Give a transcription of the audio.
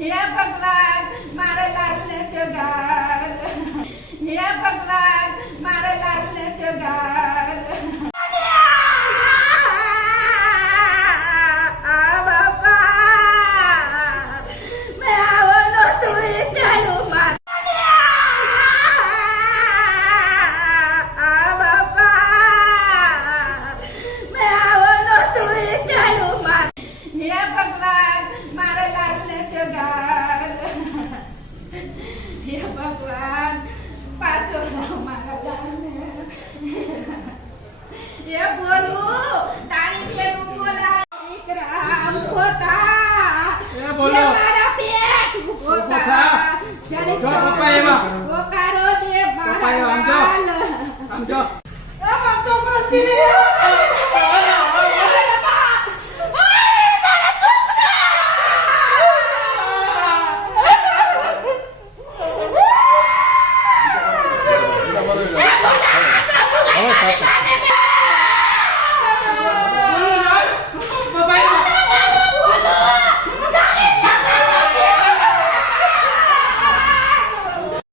હે ભગવાન મારા લાલને જગાડ, હે ભગવાન મારા લાલને જગાડ. આ બાપા મેં આવો નહોતું વિચાર્યું આ બાપા મેં આવો નહોતું વિચાર્યું. હે ભગવાન મારા લાલને જગાડ, હે ભગવાન પાછો લાવ મારા લાલને. હે બોલું તારી બેનું બોલા દીકરા ઉભો થા, હે મારા પેટ ઉભો થા. જરીક પોકારો દે મારા લાલ. સમજો આમ તો મસ્તી રે. હવે